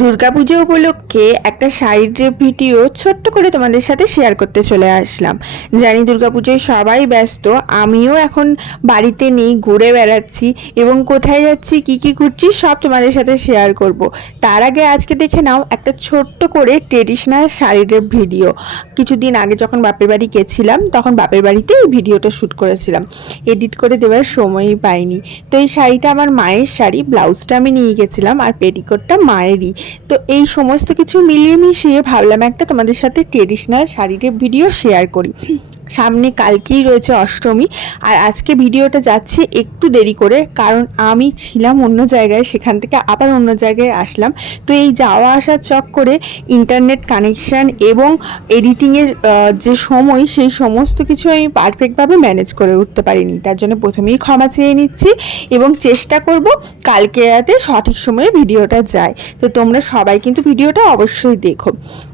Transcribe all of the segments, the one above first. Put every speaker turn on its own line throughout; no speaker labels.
দুর্গাপুজো উপলক্ষে একটা শাড়ির ভিডিও ছোট্ট করে তোমাদের সাথে শেয়ার করতে চলে আসলাম। জানি দুর্গাপুজোয় সবাই ব্যস্ত, আমিও এখন বাড়িতে নেই, ঘুরে বেড়াচ্ছি এবং কোথায় যাচ্ছি, কি কি করছি সব তোমাদের সাথে শেয়ার করব। তার আগে আজকে দেখে নাও একটা ছোট্ট করে ট্রেডিশনাল শাড়ির ভিডিও। কিছুদিন আগে যখন বাপের বাড়ি গেছিলাম, তখন বাপের বাড়িতে এই ভিডিওটা শ্যুট করেছিলাম। এডিট করে দেওয়ার সময়ই পাইনি। তো এই শাড়িটা আমার মায়ের শাড়ি ব্লাউজটা আমি নিয়ে গেছিলাম আর পেটিকোটটা মায়েরই। তো এই সমস্ত কিছু মিলিয়ে মিশিয়ে ভাবলাম একটা তোমাদের সাথে ট্রেডিশনাল শাড়ির ভিডিও শেয়ার করি। সামনে কালকেই রয়েছে অষ্টমী। আর আজকে ভিডিওটা যাচ্ছে একটু দেরি করে, কারণ আমি ছিলাম অন্য জায়গায়, সেখান থেকে আবার অন্য জায়গায় আসলাম। তো এই যাওয়া আসার চক করে ইন্টারনেট কানেকশান এবং এডিটিংয়ের যে সময়, সেই সমস্ত কিছু আমি পারফেক্টভাবে ম্যানেজ করে উঠতে পারিনি। তার জন্য প্রথমেই ক্ষমা চেয়ে নিচ্ছি এবং চেষ্টা করব কালকে রাতে সঠিক সময়ে ভিডিওটা যায়। তো তোমরা সবাই কিন্তু ভিডিওটা অবশ্যই দেখো।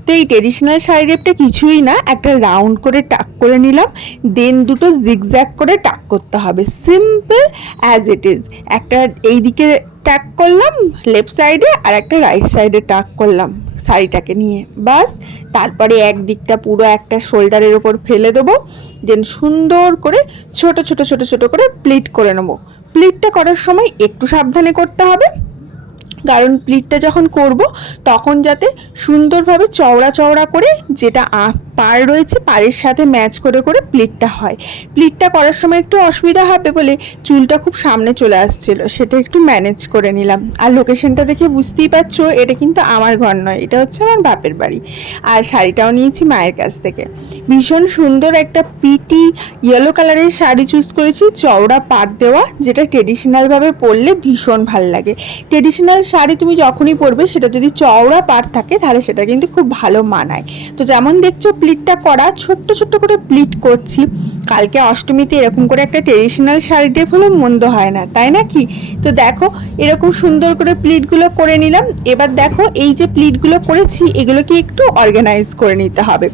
তো এই ট্রেডিশনাল শাড়ি রেপটা কিছুই না, একটা রাউন্ড করে টাক করে নিলাম দেন দুটো জিগজ্যাগ করে টাক করতে হবে। সিম্পল অ্যাজ ইট ইজ একটা এই দিকে টাক করলাম লেফট সাইডে আর একটা রাইট সাইডে টাক করলাম শাড়িটাকে নিয়ে। বাস, তারপরে এক দিকটা পুরো একটা শোল্ডারের ওপর ফেলে দেবো দেন সুন্দর করে ছোট ছোট ছোট ছোট করে প্লিট করে নেব। প্লিটটা করার সময় একটু সাবধানে করতে হবে। কারণ প্লিটটা যখন করব, তখন যাতে সুন্দরভাবে চওড়া চওড়া করে যেটা পাড় রয়েছে, পাড়ের সাথে ম্যাচ করে করে প্লিটটা হয়। প্লিটটা করার সময় একটু অসুবিধা হবে বলে চুলটা খুব সামনে চলে আসছিল, সেটা একটু ম্যানেজ করে নিলাম। আর লোকেশনটা দেখে বুঝতেই পারছ, এটা কিন্তু আমার ঘর নয়, এটা হচ্ছে আমার বাপের বাড়ি। আর শাড়িটাও নিয়েছি মায়ের কাছ থেকে। ভীষণ সুন্দর একটা পিটি ইয়েলো কালারের শাড়ি চুজ করেছি, চওড়া পাট দেওয়া, যেটা ট্রেডিশনালভাবে পরলে ভীষণ ভালো লাগে। ট্রেডিশনাল শাড়ি তুমি যখনই পরবে, সেটা যদি চওড়া পাট থাকে, তাহলে সেটা কিন্তু খুব ভালো মানায়। তো যেমন দেখছ প্লিটটা করা, ছোট্ট ছোট্ট করে প্লিট করছি। কালকে অষ্টমীতে এরকম করে একটা ট্রেডিশনাল শাড়ি টেপ হলে মন্দ হয় না, তাই না কি? তো দেখো, এরকম সুন্দর করে প্লিটগুলো করে নিলাম। এবার দেখো, এই যে প্লিটগুলো করেছি, এগুলোকে একটু অর্গানাইজ করে নিতে হবে।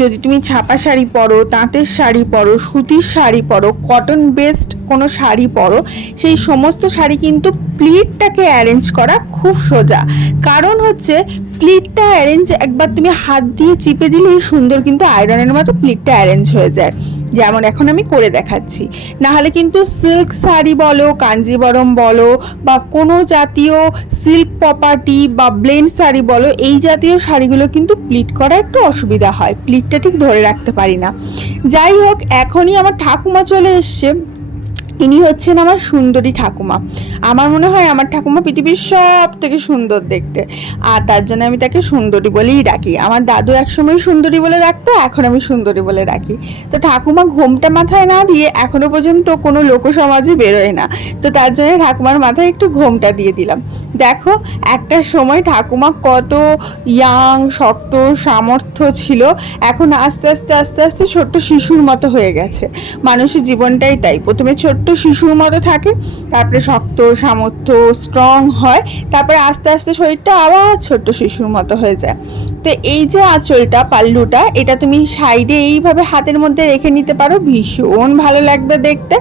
যদি তুমি ছাপা শাড়ি পরো, তাঁতের শাড়ি পরো, সুতির শাড়ি পরো কটন বেসড কোনো শাড়ি পরো, সেই সমস্ত শাড়ি কিন্তু প্লিটটাকে অ্যারেঞ্জ করা খুব সোজা। কারণ হচ্ছে প্লিটটা অ্যারেঞ্জ একবার তুমি হাত দিয়ে চিপে দিলেই সুন্দর, কিন্তু আয়রনের মতো প্লিটটা অ্যারেঞ্জ হয়ে যায়। যেমন এখন আমি করে দেখাচ্ছি। নাহলে কিন্তু সিল্ক শাড়ি বলো, কাঞ্জিবরম বলো বা কোনো জাতীয় সিল্ক প্রপার্টি বা ব্লেন্ড শাড়ি বলো, এই জাতীয় শাড়িগুলো কিন্তু প্লিট করা একটু অসুবিধা হয়। প্লিটটা ঠিক ধরে রাখতে পারি না। যাই হোক, এখনই আমার ঠাকুমা চলে এসছে। ইনি হচ্ছেন আমার সুন্দরী ঠাকুমা। আমার মনে হয় আমার ঠাকুমা পৃথিবীর সব থেকে সুন্দর দেখতে। আর তার জন্য আমি তাকে সুন্দরী বলেই ডাকি। আমার দাদু একসময় সুন্দরী বলে ডাকতো, এখন আমি সুন্দরী বলে ডাকি। তো ঠাকুমা ঘোমটা মাথায় না দিয়ে এখনও পর্যন্ত কোনো লোকসমাজে বেরোয় না। তো তার জন্য ঠাকুমার মাথায় একটু ঘোমটা দিয়ে দিলাম। দেখো, একটা সময় ঠাকুমা কত ইয়াং শক্ত, সামর্থ্য ছিল। এখন আস্তে আস্তে আস্তে আস্তে ছোট্ট শিশুর মতো হয়ে গেছে। মানুষের জীবনটাই তাই। প্রথমে ছোট্ট শিশুর মতো থাকে, তারপরে শক্ত সামর্থ্য স্ট্রং হয়, তারপরে আস্তে আস্তে শরীরটা আবার ছোট্ট শিশুর মতো হয়ে যায়। তো এই যে আঁচলটা, পাল্লুটা, এটা তুমি সাইডে এইভাবে হাতের মধ্যে রেখে নিতে পারো, ভীষণ ভালো লাগবে দেখতে।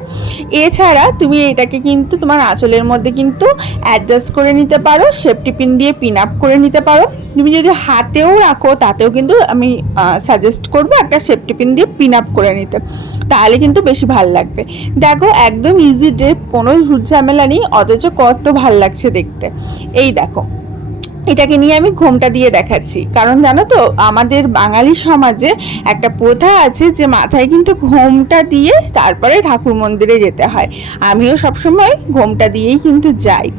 এছাড়া তুমি এটাকে কিন্তু তোমার আঁচলের মধ্যে কিন্তু অ্যাডজাস্ট করে নিতে পারো সেফটি পিন দিয়ে পিন আপ করে নিতে পারো। তুমি যদি হাতেও রাখো, তাতেও কিন্তু আমি সাজেস্ট করব একটা সেফটি পিন দিয়ে পিন আপ করে নিতে। তাহলে কিন্তু বেশি ভালো লাগবে। দেখো একদম ইজি ড্রেপ কোনো ঝুট ঝামেলা নেই অথচ কত ভালো লাগছে দেখতে। এই দেখো এটাকে নিয়ে আমি ঘোমটা দিয়ে দেখাচ্ছি। কারণ জানো তো, আমাদের বাঙালি সমাজে একটা প্রথা আছে যে মাথায় কিন্তু ঘোমটা দিয়ে তারপরে ঠাকুর মন্দিরে যেতে হয়। আমিও সবসময় ঘোমটা দিয়েই কিন্তু যাই।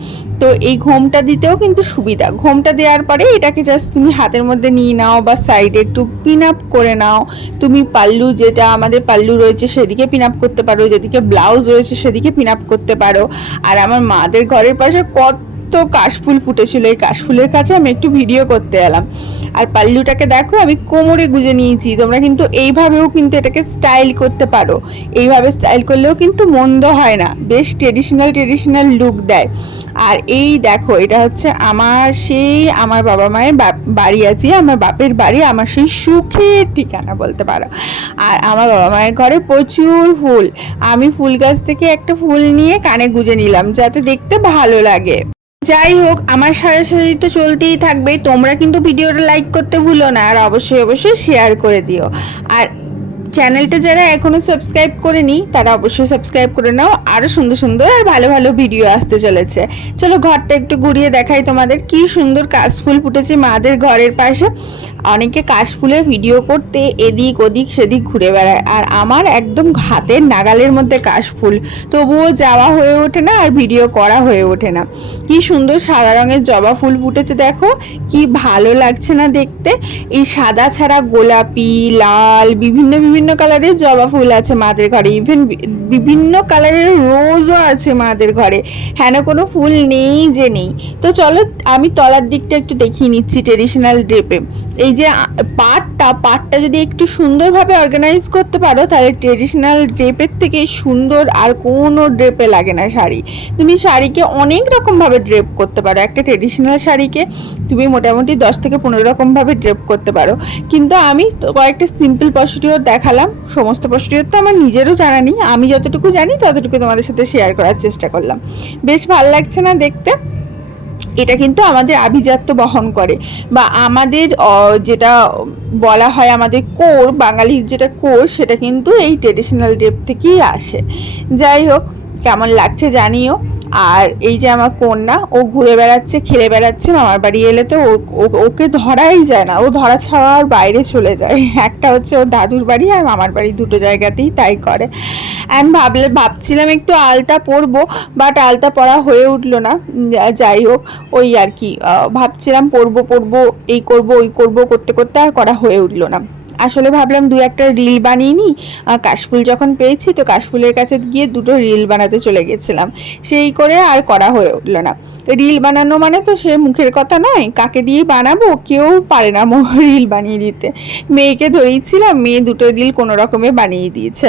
তো এই ঘোমটা দিতেও কিন্তু সুবিধা। ঘোমটা দেওয়ার পরে এটাকে জাস্ট তুমি হাতের মধ্যে নিয়ে নাও বা সাইডে একটু পিন আপ করে নাও। তুমি পাল্লু যেটা আমাদের পাল্লু রয়েছে সেদিকে পিন আপ করতে পারো, যেদিকে ব্লাউজ রয়েছে সেদিকে পিন আপ করতে পারো। আর আমার মাদের ঘরের পাশে কত তো কাশফুল ফুটেছিল। এই কাশফুলের কাছে আমি একটু ভিডিও করতে এলাম। আর পাল্লুটাকে দেখো, আমি কোমরে গুজে নিয়েছি। তোমরা কিন্তু এইভাবেও কিন্তু এটাকে স্টাইল করতে পারো। এইভাবে স্টাইল করলেও কিন্তু মন্দ হয় না। বেশ ট্রেডিশনাল ট্রেডিশনাল লুক দেয়। আর এই দেখো, এটা হচ্ছে আমার সেই আমার বাবা মায়ের বাড়ি আছে, আমার বাপের বাড়ি, আমার সেই সুখের ঠিকানা বলতে পারো। আর আমার বাবা মায়ের ঘরে প্রচুর ফুল। আমি ফুল গাছ থেকে একটা ফুল নিয়ে কানে গুজে নিলাম, যাতে দেখতে ভালো লাগে। যাই হোক, আমার সরাসরি তো চলতেই থাকবে তোমরা কিন্তু ভিডিওটা লাইক করতে ভুলো না, আর অবশ্যই অবশ্যই শেয়ার করে দিও। আর চ্যানেলটা যারা এখনও সাবস্ক্রাইব করেনি, তারা অবশ্যই সাবস্ক্রাইব করে নাও। আরও সুন্দর সুন্দর আর ভালো ভালো ভিডিও আসতে চলেছে। চলো ঘরটা একটু ঘুরিয়ে দেখাই তোমাদের। কি সুন্দর কাশফুল ফুটেছে মাদের ঘরের পাশে। অনেকে কাশফুলের ভিডিও করতে এদিক ওদিক সেদিক ঘুরে বেড়ায়। আর আমার একদম হাতের নাগালের মধ্যে কাশফুল। তবুও যাওয়া হয়ে ওঠে না আর ভিডিও করা হয়ে ওঠে না। কি সুন্দর সাদা রঙের জবা ফুল ফুটেছে দেখো। কি ভালো লাগছে না দেখতে। এই সাদা ছাড়া গোলাপি, লাল, বিভিন্ন বিভিন্ন কালারের জবা ফুল আছে মাদের ঘরে। ইভেন বিভিন্ন কালারের রোজও আছে মাদের ঘরে। হ্যাঁ কোনো ফুল নেই যে নেই। তো চলো, আমি তলার দিকটা একটু দেখিয়ে নিচ্ছি ট্রেডিশনাল ড্রেপে এই যে পাটটা পাটটা যদি একটু সুন্দরভাবে অর্গানাইজ করতে পারো, তাহলে ট্রেডিশনাল ড্রেপের থেকে সুন্দর আর কোনো ড্রেপে লাগে না শাড়ি। তুমি শাড়িকে অনেক রকমভাবে ড্রেপ করতে পারো। একটা ট্রেডিশনাল শাড়িকে তুমি মোটামুটি দশ থেকে পনেরো রকমভাবে ড্রেপ করতে পারো। কিন্তু আমি কয়েকটা সিম্পল প্রসিডিওর দেখালাম সমস্ত প্রশ্নের তো আমার নিজেরও জানা নেই, আমি যতটুকু জানি ততটুকু তোমাদের সাথে শেয়ার করার চেষ্টা করলাম। বেশ ভালো লাগছে না দেখতে? এটা কিন্তু আমাদের আভিজাত্য বহন করে বা আমাদের যেটা বলা হয় আমাদের কোর, বাঙালির যেটা কোর, সেটা কিন্তু এই ট্রেডিশনাল ডেপ থেকেই আসে। যাই হোক, কেমন লাগছে জানিও। আর এই যে আমার কন্যা, ও ঘুরে বেড়াচ্ছে, খেলে বেড়াচ্ছে, মামার বাড়ি এলে তো ওকে ধরাই যায় না। ও ধরা ছাড়ার বাইরে চলে যায়। একটা হচ্ছে ওর দাদুর বাড়ি আর মামার বাড়ি দুটো জায়গাতেই তাই করে। অ্যান্ড ভাবলে, ভাবছিলাম একটু আলতা পরবো বাট আলতা পরা হয়ে উঠল না। যাই হোক, ওই আর কি ভাবছিলাম পরবো পরবো, এই করব, ওই করব, করতে করতে আর করা হয়ে উঠল না। আসলে ভাবলাম দু একটা রিল বানিয়ে নিই। কাশফুল যখন পেয়েছি, তো কাশফুলের কাছে গিয়ে দুটো রিল বানাতে চলে গেছিলাম। সেই করে আর করা হয়ে উঠল না। রিল বানানো মানে তো সে মুখের কথা নয়, কাকে দিয়ে বানাবো, কেউ পারে না রিল বানিয়ে দিতে। মেয়েকে ধরিয়েছিলাম মেয়ে দুটো রিল কোনো রকমে বানিয়ে দিয়েছে।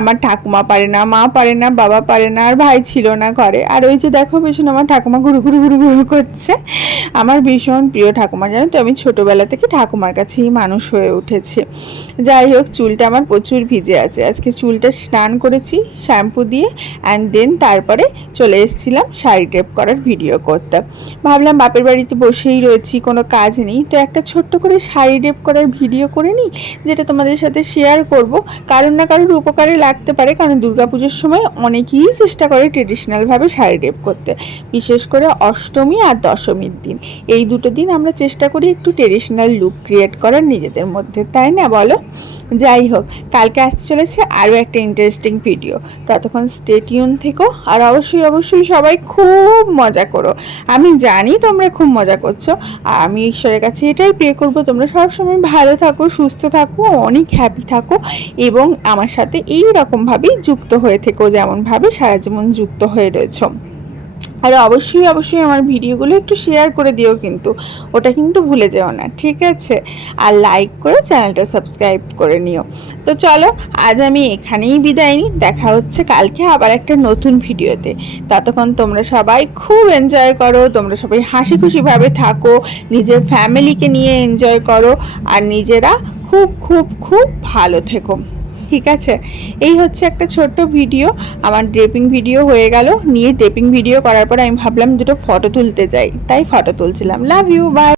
আমার ঠাকুমা পারে না, মা পারে না, বাবা পারে না, আর ভাই ছিল না ঘরে। আর ওই যে দেখো, পেছনে আমার ঠাকুমা ঘুরু ঘুরু ঘুরু ঘুরু করছে। আমার ভীষণ প্রিয় ঠাকুমা, জানো তো? আমি ছোটোবেলা থেকে ঠাকুমার কাছেই মানুষ হয়ে উঠেছি। যাই হোক, চুলটা আমার প্রচুর ভিজে আছে। আজকে চুলটা স্নান করেছি, শ্যাম্পু দিয়ে অ্যান্ড দেন তারপরে চলে এসেছিলাম শাড়ি টেপ করার ভিডিও করতে। ভাবলাম বাপের বাড়িতে বসেই রয়েছি, কোনো কাজ নেই। তো একটা ছোট্ট করে শাড়ি টেপ করার ভিডিও করে নিই, যেটা তোমাদের সাথে শেয়ার করব। কারণ না কারোর উপকারে লাগতে পারে, কারণ দুর্গাপুজোর সময় অনেকেই চেষ্টা করে ট্রেডিশনালভাবে শাড়ি টেপ করতে। বিশেষ করে অষ্টমী আর দশমীর দিন। এই দুটো দিন আমরা চেষ্টা করি একটু ট্রেডিশনাল লুক ক্রিয়েট করার নিজেদের মধ্যে তাই না বলো? যাই হোক, কালকে আসতে চলেছে আরও একটা ইন্টারেস্টিং ভিডিও ততক্ষণ স্টেটিউন থেকো আর অবশ্যই অবশ্যই সবাই খুব মজা করো। আমি জানি তোমরা খুব মজা করছ। আর আমি ঈশ্বরের কাছে এটাই প্রে করব, তোমরা সবসময় ভালো থাকো, সুস্থ থাকো, অনেক হ্যাপি থাকো এবং আমার সাথে এই রকমভাবেই যুক্ত হয়ে থেকো যেমনভাবে সারা জীবন যুক্ত হয়ে রয়েছো। আর অবশ্যই অবশ্যই আমার ভিডিওগুলো একটু শেয়ার করে দিও কিন্তু। ওটা কিন্তু ভুলে যেও না, ঠিক আছে? আর লাইক করে চ্যানেলটা সাবস্ক্রাইব করে নিও। তো চলো, আজ আমি এখানেই বিদায় নিই। দেখা হচ্ছে কালকে আবার একটা নতুন ভিডিওতে। ততক্ষণ তোমরা সবাই খুব এনজয় করো, তোমরা সবাই হাসি খুশিভাবে থাকো, নিজের ফ্যামিলিকে নিয়ে এনজয় করো, আর নিজেরা খুব খুব খুব ভালো থেকো। ঠিক আছে? এই হচ্ছে একটা ছোট্ট ভিডিও আমার ড্রেপিং ভিডিও হয়ে গেল। নিয়ে ড্রেপিং ভিডিও করার পর আমি ভাবলাম দুটো ফটো তুলতে যাই। তাই ফটো তুলছিলাম। Love you bye